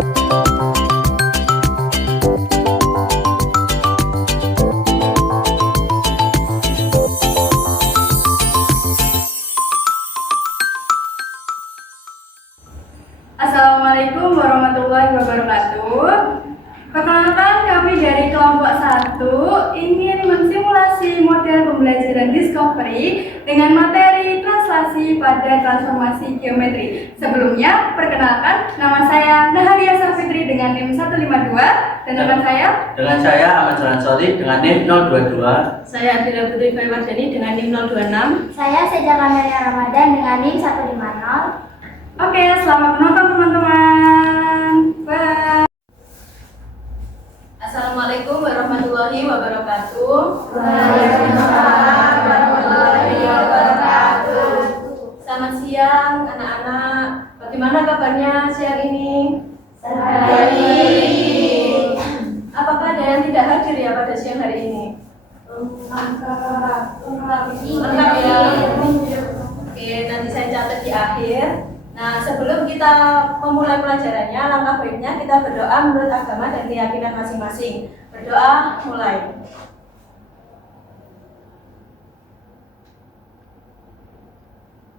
Assalamualaikum warahmatullahi wabarakatuh. Perkenalkan, kami dari kelompok 1 ingin mensimulasi model pembelajaran Discovery dengan materi translasi pada transformasi geometri. Sebelumnya, perkenalkan, nama saya Naharia Safitri dengan NIM 152 dan teman saya Dengan saya Ahmad Solansori dengan NIM 022. Saya Adila Putri Faiwardani dengan NIM 026. Saya Seja Kamelia Ramadan dengan NIM 150. Oke, selamat menonton teman-teman. Bye. Assalamualaikum warahmatullahi wabarakatuh. Waalaikumsalam warahmatullahi wabarakatuh. Selamat siang anak-anak. Bagaimana kabarnya siang ini? Baik. Apakah ada yang tidak hadir ya pada siang hari ini? Lengkap ya. Oke, nanti saya catat di akhir. Nah, sebelum kita memulai pelajarannya, langkah baiknya kita berdoa menurut agama dan keyakinan masing-masing. Berdoa, mulai.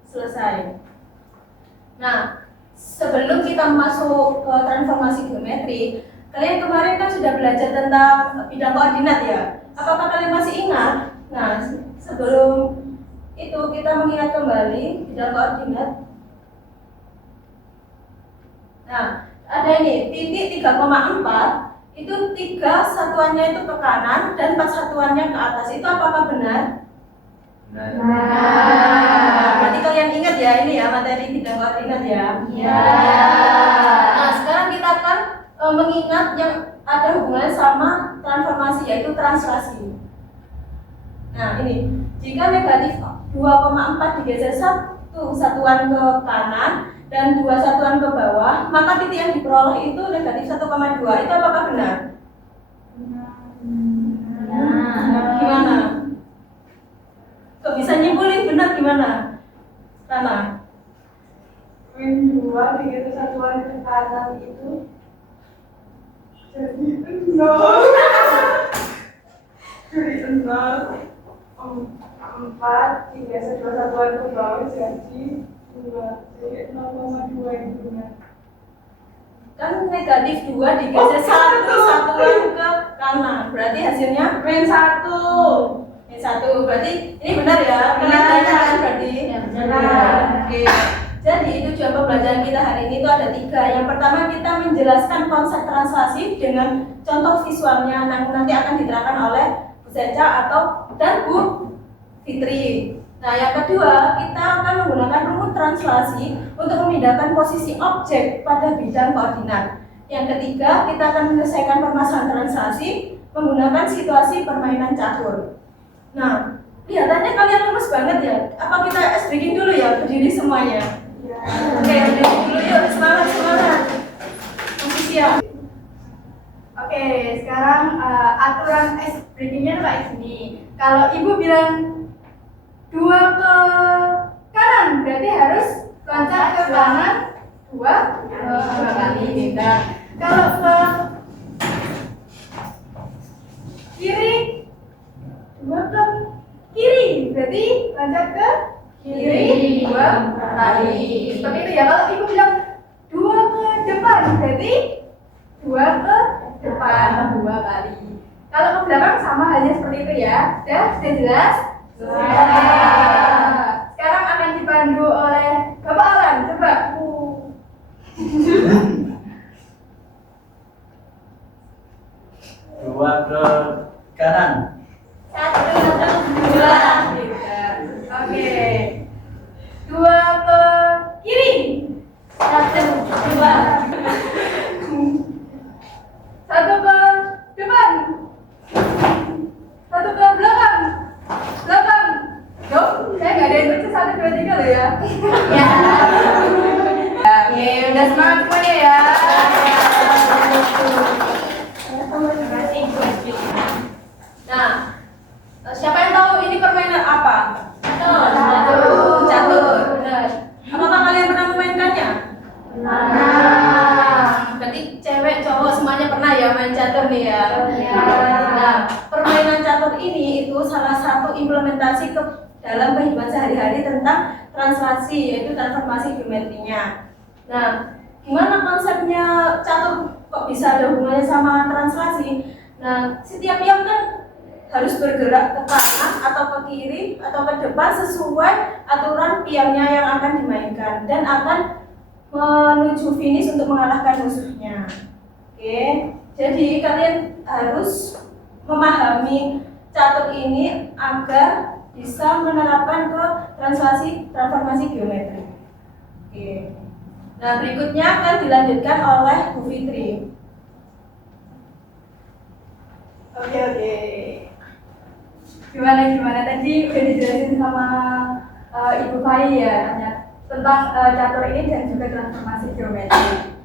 Selesai. Nah, sebelum kita masuk ke transformasi geometri, kalian kemarin kan sudah belajar tentang bidang koordinat ya? Apakah kalian masih ingat? Nah, sebelum itu kita mengingat kembali bidang koordinat. Nah, ada ini titik 3,4 itu 3 satuannya itu ke kanan dan 4 satuannya ke atas. Itu apakah benar? Nah, berarti kalian ingat ya ini ya materi bidang koordinat ya? Ya. Nah, sekarang kita akan mengingat yang ada hubungannya sama transformasi yaitu translasi. Nah, ini jika negatif 2,4 digeser 1 satuan ke kanan dan 2 satuan ke bawah, maka titik yang diperoleh itu negatif 1,2. Itu apakah benar? Gimana? Kok bisa nyimpulin benar gimana? Rana? Min 2 digeser satuan ke kanan itu jadi 0. Jadi 0. 4 digeser 2 satuan ke bawah jadi 2. Jadi 0,2 itu benar. Kan negatif 2 digeser 1 satuan ke kanan. Berarti hasilnya Min 1. Min 1. Berarti ini benar ya? Benar kan berarti? Benar. Oke. Jadi tujuan pembelajaran kita hari ini itu ada 3. Yang pertama kita menjelaskan konsep translasi dengan contoh visualnya nanti akan diterangkan oleh Bu Seca dan Bu Fitri. Nah, yang kedua, kita akan menggunakan rumus translasi untuk memindahkan posisi objek pada bidang koordinat. Yang ketiga, kita akan menyelesaikan permasalahan translasi menggunakan situasi permainan catur. Nah, kelihatannya kalian lulus banget ya. Apa kita breaking dulu ya, berdiri semuanya? Ya. Oke, berdiri dulu yuk, semangat. Masih siap? Oke, sekarang aturan ice breakingnya tuh kayak gini. Kalau ibu bilang 2 ke kanan, berarti harus loncat ke kanan 2 kali. Beda. Kalau ke kiri 2 ke kiri, berarti loncat ke kiri 2 kali. Seperti itu ya. Kalau ibu bilang 2 ke depan, berarti 2 ke depan 2 kali. Kalau ke belakang sama halnya seperti itu ya. Sudah jelas? Sekarang akan dipandu oleh Bapak Alan. Coba. 2 ke kanan. 1, 2. Oke. 2 ke kiri. 1, 2. 1 ke depan. 1 ke belakang. Dong, saya nggak ada yang lucu 1, 2, 3 loh ya. Ya. Oke, udah semangat semuanya ya. Nah, siapa yang tahu ini permainan apa? Catur. Benar. Apakah kalian pernah memainkannya? Nah. berarti cewek cowok semuanya pernah ya main catur nih ya. Nah, permainan catur ini itu salah satu implementasi ke dalam kehidupan sehari-hari tentang translasi, yaitu transformasi geometrinya. Nah, gimana konsepnya catur kok bisa ada hubungannya sama translasi? Nah, setiap pion kan harus bergerak ke kanan atau ke kiri atau ke depan sesuai aturan pionnya yang akan dimainkan dan akan menuju finish untuk mengalahkan musuhnya. Oke, jadi kalian harus memahami catur ini agar bisa menerapkan ke transformasi geometri. Oke. Nah, berikutnya akan dilanjutkan oleh Bu Fitri. Oke. Gimana tadi udah dijelasin sama Ibu Fai ya tentang catur ini dan juga transformasi geometri.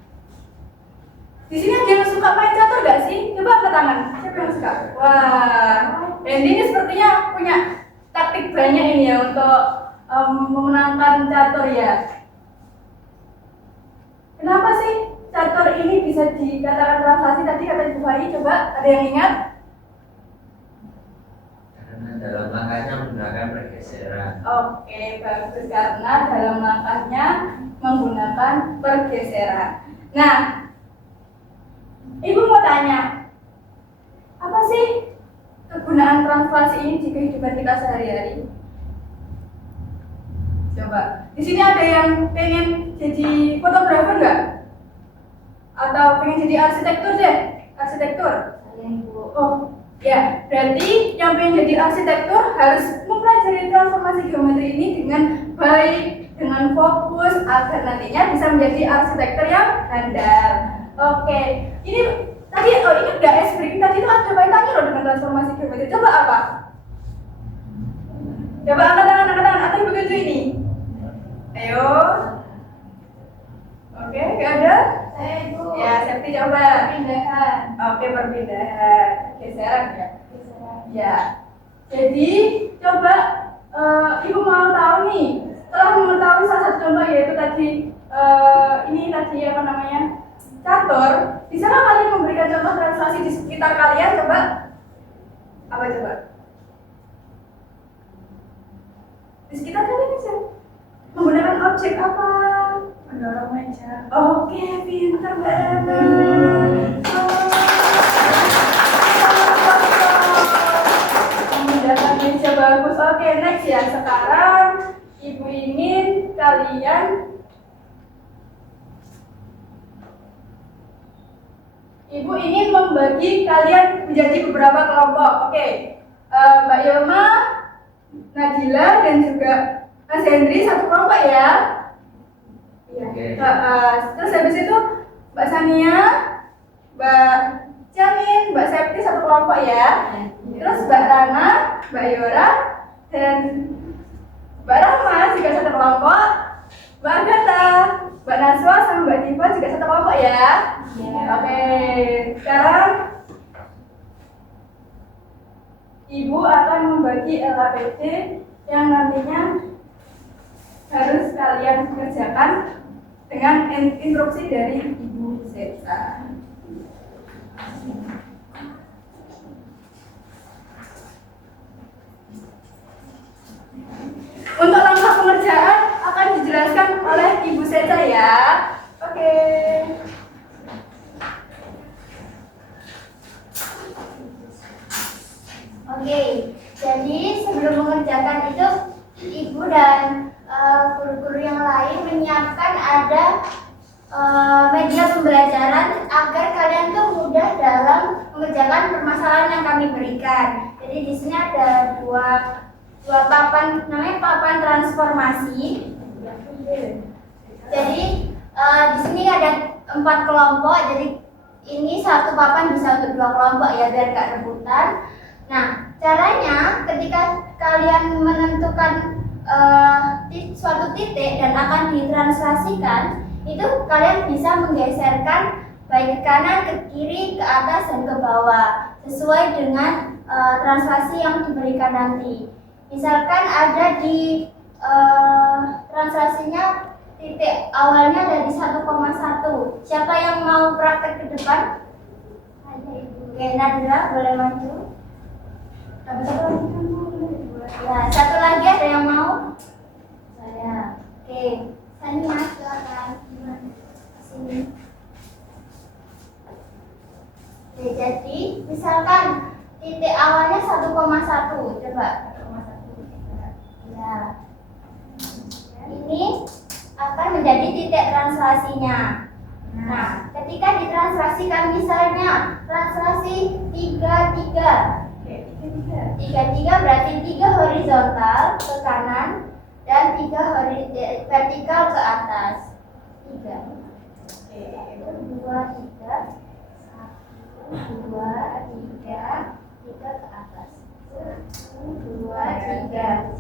Di sini ada yang suka main catur gak sih? Coba angkat tangan. Siapa yang suka? Wah, Randy ini sepertinya punya taktik banyak ini ya untuk memenangkan catur ya. Kenapa sih catur ini bisa dikatakan translasi? Tadi kata Ibu Fai, coba ada yang ingat? Karena dalam langkahnya menggunakan pergeseran. Oke, bagus, karena dalam langkahnya menggunakan pergeseran. Nah, Ibu mau tanya, apa sih kegunaan translasi ini di kehidupan kita sehari-hari? Coba, di sini ada yang pengen jadi fotografer nggak? Atau pengen jadi arsitektur deh? Arsitektur? Oh, ya, berarti yang pengen jadi arsitektur harus mempelajari transformasi geometri ini dengan baik, dengan fokus agar nantinya bisa menjadi arsitektur yang handal. Oke, ini tadi ini udah ice breaking tadi itu ada kaitannya loh dengan transformasi geometri. Coba apa? Coba angkat tangan atau begitu ini. Ayo. Oke, nggak ada? Saya Ibu. Ya, Septi coba. Pindahan. Oke, perpindahan. Geseran ya? Ya. Jadi, coba Ibu mau tahu nih, setelah mengetahui salah satu contoh yaitu tadi ini tadi apa namanya? Catur, bisa nggak kalian memberikan contoh translasi di sekitar kalian? Coba. Apa coba? Di sekitar kalian bisa menggunakan objek apa? Mendorong meja. Oke, pintar banget. Memudahkan meja bagus. Oke, next ya. Sekarang Ibu ingin kalian Ibu ingin membagi kalian menjadi beberapa kelompok. Oke, Mbak Yoma, Nadila, dan juga Mas Hendri satu kelompok ya. Iya. Terus habis itu Mbak Sania, Mbak Jamin, Mbak Septi satu kelompok ya. Terus Mbak Rana, Mbak Yora, dan Mbak Rahma juga satu kelompok. Mbak Agatha, Mbak Naswa, sama Mbak Diva juga satu kelompok ya. Oke, sekarang Ibu akan membagi LKPD yang nantinya harus kalian kerjakan dengan instruksi dari Ibu Zeta. Untuk langkah pengerjaan akan dijelaskan oleh Ibu Zeta ya. Oke. Oke, jadi sebelum mengerjakan itu Ibu dan guru-guru yang lain menyiapkan ada media pembelajaran agar kalian tuh mudah dalam mengerjakan permasalahan yang kami berikan. Jadi di sini ada dua papan, namanya papan transformasi. Jadi di sini ada 4 kelompok. Jadi ini satu papan bisa untuk 2 kelompok ya biar gak rebutan. Nah, caranya ketika kalian menentukan suatu titik dan akan ditranslasikan, itu kalian bisa menggeserkan baik ke kanan, ke kiri, ke atas, dan ke bawah sesuai dengan translasi yang diberikan nanti. Misalkan ada di translasinya titik awalnya dari 1,1. Siapa yang mau praktek ke depan? Oke, Nadira boleh maju. Ya, satu lagi ada yang mau? Saya. Oke, Sania silakan. Sini. Oke, jadi misalkan titik awalnya 1,1. Coba 1,1. Ya. Ini akan menjadi titik translasinya. Nah, ketika ditranslasikan misalnya translasi 33. 33 berarti 3 horizontal ke kanan dan 3 vertikal ke atas. 3. 2, 3. 1, 2, 3. 3 ke atas. 1, 2, 3.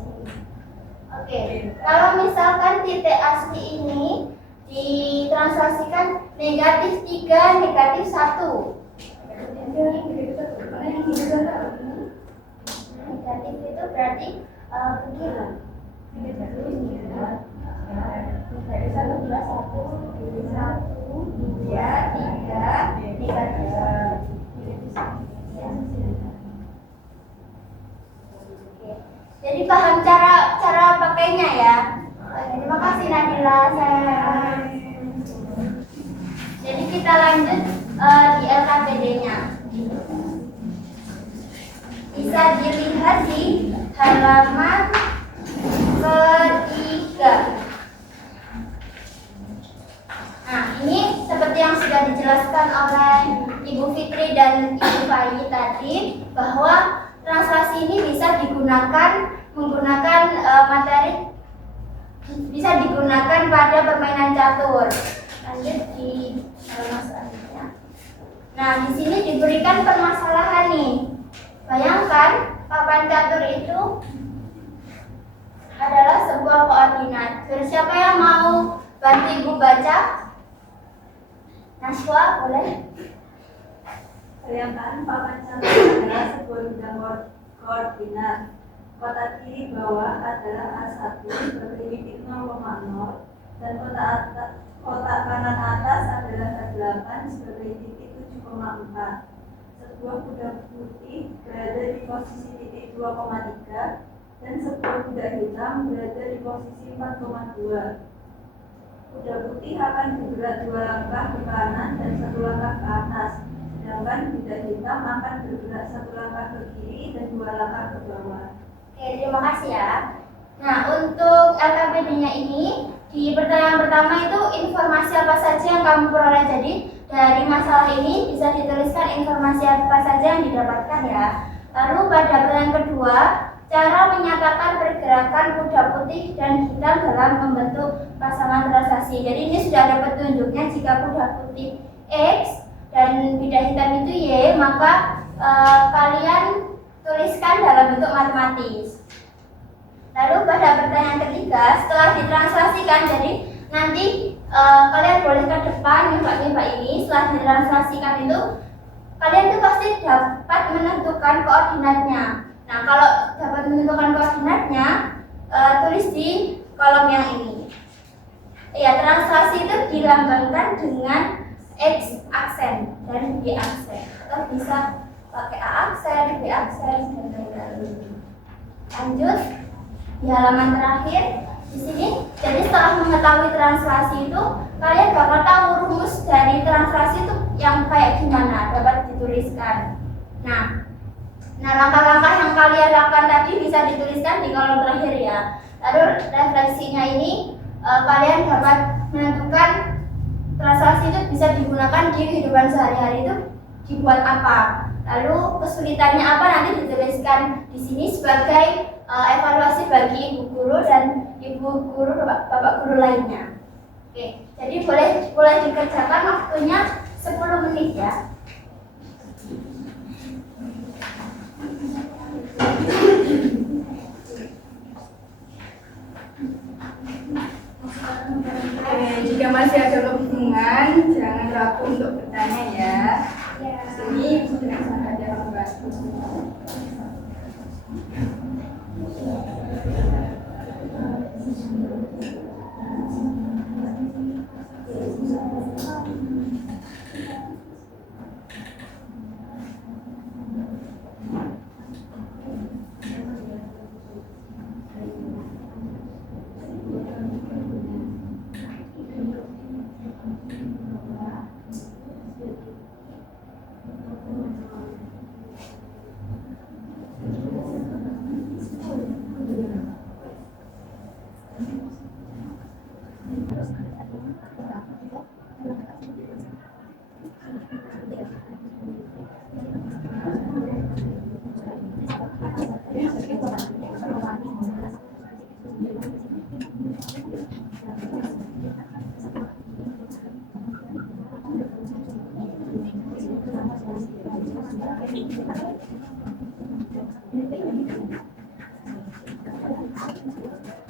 Oke, kalau misalkan titik asli ini ditranslasikan negatif 3, negatif 1. Negatif itu berarti begini. 1, 2, 3, negatif 1. Jadi paham cara pakainya ya. Terima kasih Nadila. Jadi kita lanjut di LKPD-nya. Bisa dilihat di halaman ketiga. Nah, ini seperti yang sudah dijelaskan oleh Ibu Fitri dan Ibu Fayi tadi, bahwa translasi ini bisa menggunakan materi, bisa digunakan pada permainan catur. Lanjut di halaman selanjutnya. Nah, di sini diberikan permasalahan nih. Bayangkan papan catur itu adalah sebuah koordinat. Terus siapa yang mau bantu Ibu baca? Naswa, boleh? Bayangkan papan catur adalah sebuah bidang koordinat. Kotak kiri bawah adalah A1 bertitik 0,0 dan kotak kanan atas adalah A8 sebagai titik 7,4. Sebuah kuda putih berada di posisi titik 2,3 dan sebuah kuda hitam berada di posisi 4,2. Kuda putih akan bergerak 2 langkah ke kanan dan 1 langkah ke atas, sedangkan kuda hitam akan bergerak 1 langkah ke kiri dan 2 langkah ke bawah. Oke, terima kasih ya. Nah, untuk LKPD-nya ini, di pertanyaan pertama itu informasi apa saja yang kamu peroleh. Jadi dari masalah ini bisa dituliskan informasi apa saja yang didapatkan ya. Lalu pada pertanyaan kedua, cara menyatakan pergerakan kuda putih dan hitam dalam membentuk pasangan translasi. Jadi ini sudah ada petunjuknya, jika kuda putih X dan kuda hitam itu Y, maka kalian tuliskan dalam bentuk matematis. Lalu pada pertanyaan ketiga, setelah ditranslasikan, jadi nanti kalian boleh ke depan nyoba-nyoba ini. Setelah ditranslasikan itu, kalian tuh pasti dapat menentukan koordinatnya. Nah, kalau dapat menentukan koordinatnya, tulis di kolom yang ini. Ya, translasi itu dilambangkan dengan X aksen dan Y aksen, atau bisa pakai A aksen, B aksen, dan lain-lain. Lanjut di halaman terakhir di sini. Jadi setelah mengetahui translasi itu, kalian bakal tahu rumus dari translasi itu yang kayak gimana, dapat dituliskan. Nah, langkah-langkah yang kalian lakukan tadi bisa dituliskan di kolom terakhir ya. Lalu refleksinya ini kalian dapat menentukan translasi itu bisa digunakan di kehidupan sehari-hari itu dibuat apa. Lalu kesulitannya apa nanti dituliskan di sini sebagai evaluasi bagi ibu guru dan ibu guru bapak guru lainnya. Oke, jadi boleh dikerjakan, waktunya 10 menit ya. Jika masih ada kebingungan, jangan ragu untuk bertanya ya. Sini sudah ada membantu.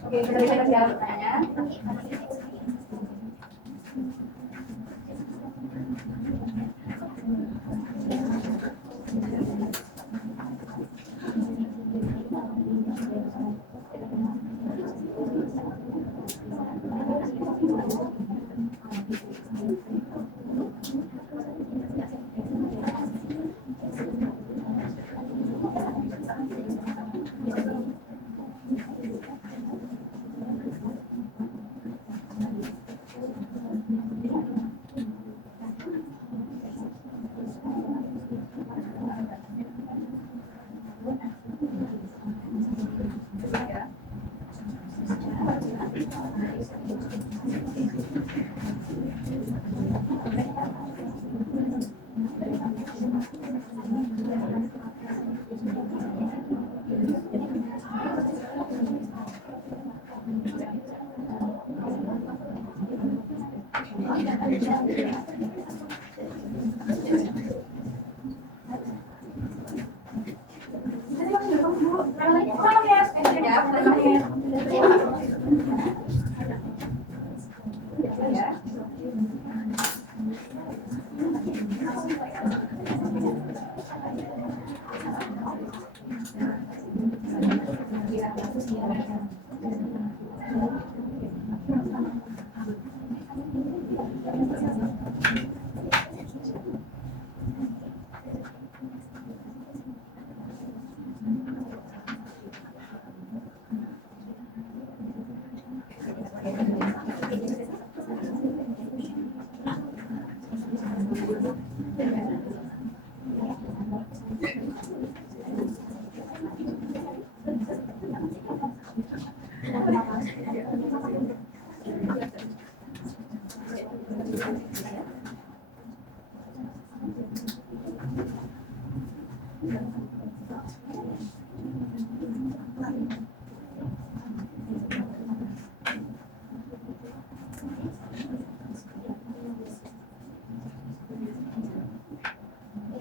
Oke, kita bisa jawab pertanyaan.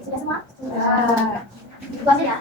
Sudah semua? Sudah. Itu aja ya?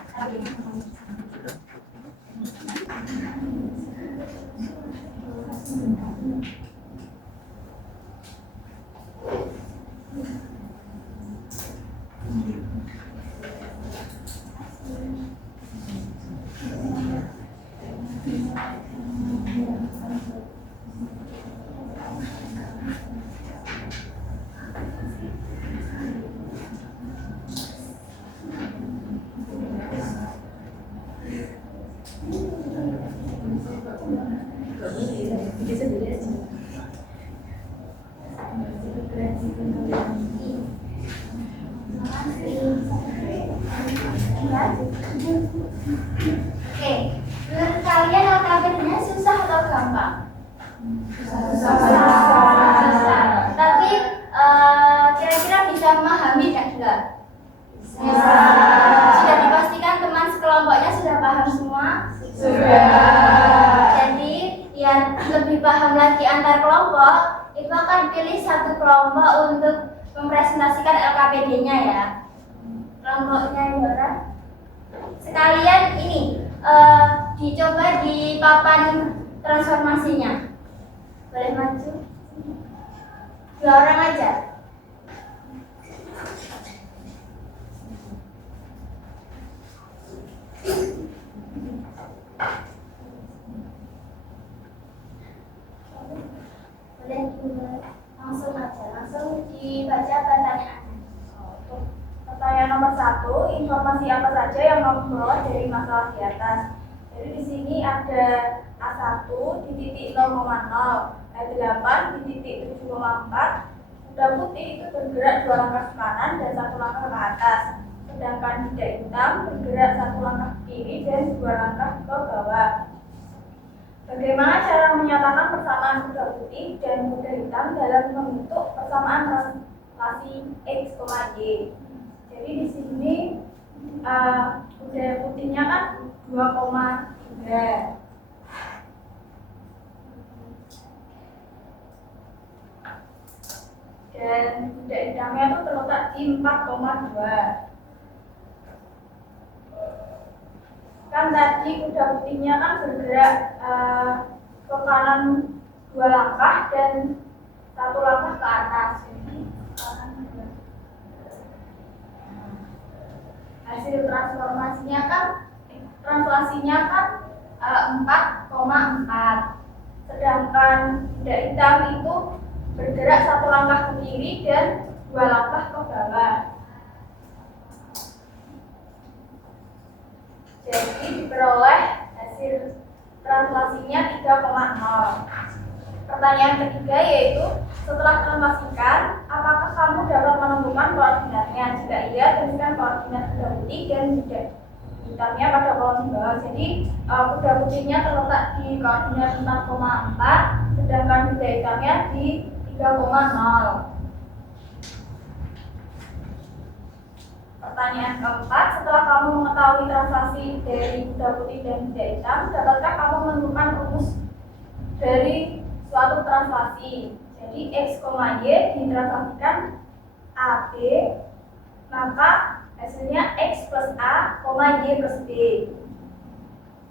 Oke, menurut kalian LKPD-nya susah atau gampang? Susah. Tapi kira-kira bisa memahami enggak? Bisa. Sudah dipastikan teman sekelompoknya sudah paham semua? Sudah. Jadi biar lebih paham lagi antar kelompok, itu akan pilih satu kelompok untuk mempresentasikan LKPD-nya ya. Kelompoknya Yora. Sekalian ini dicoba di papan transformasinya. Boleh maju? 2 orang aja. Boleh langsung aja, langsung dibaca pertanyaannya. Pertanyaan nomor 1, informasi apa saja yang kamu peroleh dari masalah di atas? Jadi di sini ada A1 di titik 0,0, A8 di titik 7,4. Kuda putih itu bergerak 2 langkah ke kanan dan 1 langkah ke atas. Sedangkan kuda hitam bergerak 1 langkah ke kiri dan 2 langkah ke bawah. Bagaimana cara menyatakan persamaan kuda putih dan kuda hitam dalam membentuk persamaan translasi X, Y. Jadi di sini budaya putihnya kan 2,3. Dan budaya hitamnya itu terletak di 4,2. Kan tadi kuda putihnya kan bergerak ke kanan 2 langkah dan 1 langkah ke atas. Jadi hasil translasinya kan 4,4. Sedangkan kuda hitam itu bergerak 1 langkah ke kiri dan 2 langkah ke bawah. Jadi diperoleh hasil translasinya 3,0. Pertanyaan ketiga yaitu, setelah translasikan, apakah kamu dapat menemukan koordinatnya? Jika iya, tuliskan koordinat kuda putih dan kuda hitamnya pada kolom di bawah. Jadi kuda putihnya terletak di koordinat 4,4, sedangkan kuda hitamnya di 3,0. Pertanyaan keempat, setelah kamu mengetahui translasi dari kuda putih dan kuda hitam, dapatkah kamu menemukan rumus dari suatu translasi? Jadi X, Y ditranslasikan AB, maka hasilnya X plus A, Y plus B.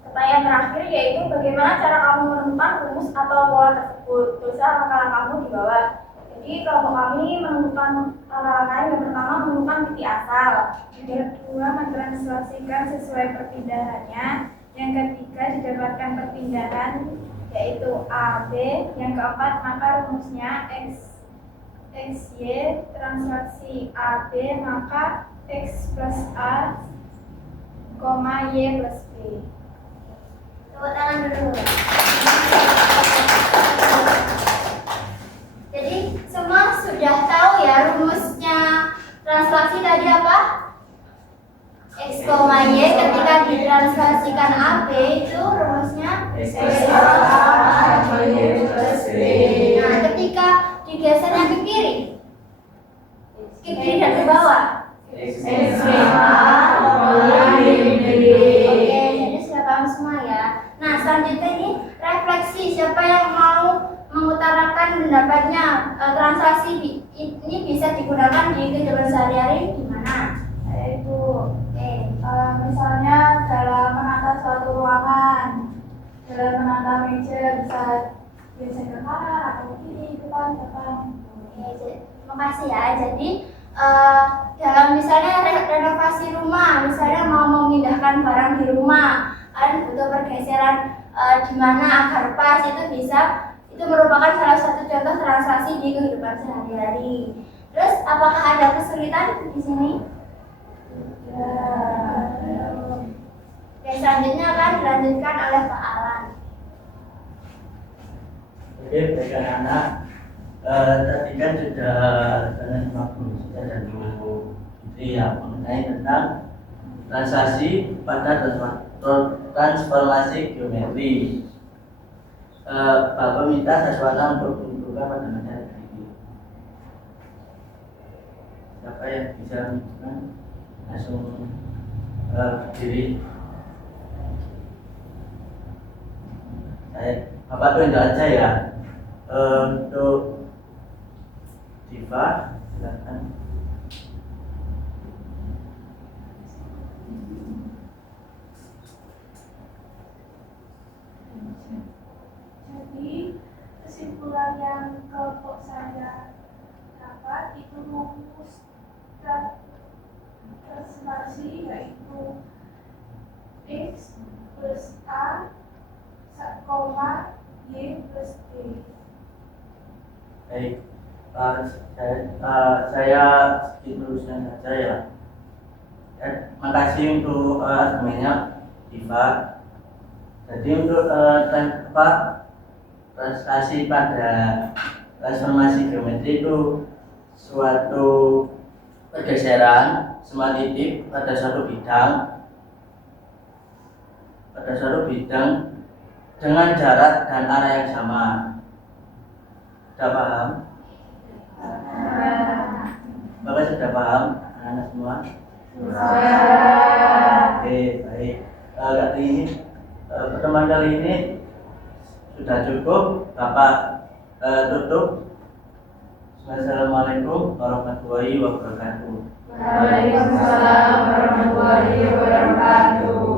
Pertanyaan terakhir yaitu, bagaimana cara kamu menemukan rumus atau pola tersebut? Tulislah langkah-langkah kamu di bawah. Jadi kelompok kami menemukan langkah-langkah yang pertama menemukan titik asal, yang kedua mentranslasikan sesuai perpindahannya, yang ketiga didapatkan perpindahan yaitu A, B, yang keempat maka rumusnya X, Y, translasi A, B, maka X plus A, Y plus B. Tepuk tangan dulu. Jadi semua sudah tahu ya rumusnya translasi tadi apa? X, Y ketika ditranslasikan AB itu rumusnya X plus Y plus B. Nah, ketika digesernya ke kiri dan ke bawah. Oke, jadi sudah paham semua ya. Nah, selanjutnya ini refleksi. Siapa yang mau mengutarakan pendapatnya? Translasi ini bisa digunakan di kehidupan sehari-hari di mana? Yaitu misalnya dalam menata suatu ruangan, dalam menata meja bisa geser ke kanan atau kiri, depan, belakang. Oke, terima kasih ya. Jadi dalam misalnya renovasi rumah, misalnya mau memindahkan barang di rumah, kalian butuh pergeseran di mana agar pas, itu merupakan salah satu contoh translasi di kehidupan sehari-hari. Terus apakah ada kesulitan di sini? Ya. Oke, selanjutnya akan dilanjutkan oleh Pak Alan. Oke, baik anak-anak. Tadi kan sudah dengan sudah dan Bu Fitri ya mengenai tentang translasi pada transformasi geometri. Bapak minta sesuatu untuk menunjukkan pada materi ini. Siapa yang bisa menunjukkan langsung berdiri. Bapak tunjuk aja ya. Untuk Diva, silakan. Jadi kesimpulan yang kelompok saya dapat itu rumus translasi yaitu X plus A, Y plus B. Baik, saya tuliskan saja ya. Makasih untuk argumennya Diva. Jadi untuk translasi pada transformasi geometri itu suatu pergeseran semua titik pada suatu bidang dengan jarak dan arah yang sama. Sudah paham? Bapak sudah paham anak-anak semua? Oke, baik. Kali ini pertemuan kali ini sudah cukup. Bapak tutup. Assalamualaikum warahmatullahi wabarakatuh. Waalaikumsalam warahmatullahi wabarakatuh.